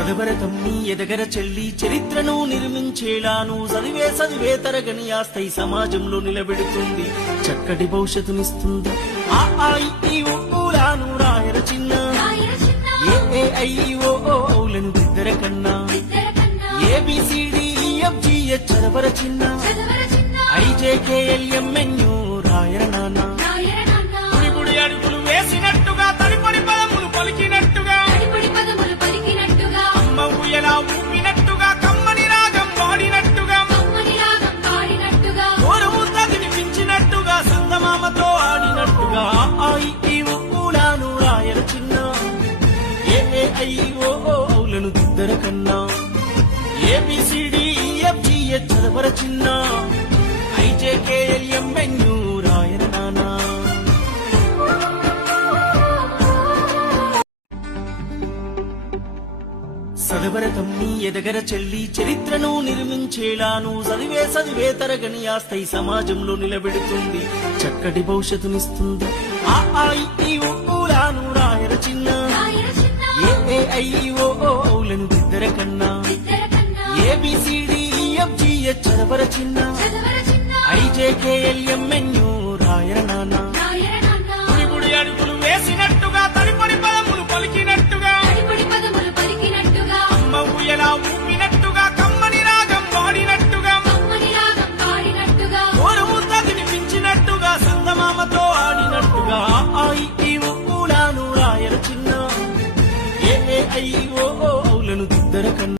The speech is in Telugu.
సదవరతమ్మి ఎదగర చెల్లి చరిత్రను నిర్మించేలాను చదివే తరగని ఆస్తై సమాజంలో నిలబెడుతుంది చక్కటి భవిష్యత్తునిస్తుంది ఆ ఊలాను రాయర చిన్న ఏఐఓలను ఇద్దర కన్నా ABCDEFGH చదవర చిన్న IJKLMNU రాయర నాన్న గుడి అడుగులు వేసినట్టుగా తడిపడి పదములు పలికినట్టుగా అమ్మ ఊయలా ఊపినట్టుగా కమ్మని రాగం పాడినట్టుగా గోరముద్ద వినిపించినట్టుగా సందమామతో ఆడినట్టుగా ఊలాను రాయర చిన్న ఏఐఓలను ఇద్దర కన్నా ABCDEFGH చదవర చిన్న IJKLMNU రాయర నాన్న సదవరతమ్మి ఎదగర చెల్లి చరిత్రను నిర్మించేలాను చదివే తరగని ఆస్తై సమాజంలో నిలబెడుతుంది చక్కటి భవిష్యత్తునిస్తుంది ఆ ఊలాను రాయర చిన్న ఏఐఓలను ఇద్దర కన్నా ABCDEFGH చదవర చిన్న IJKLMNU రాయర నాన్న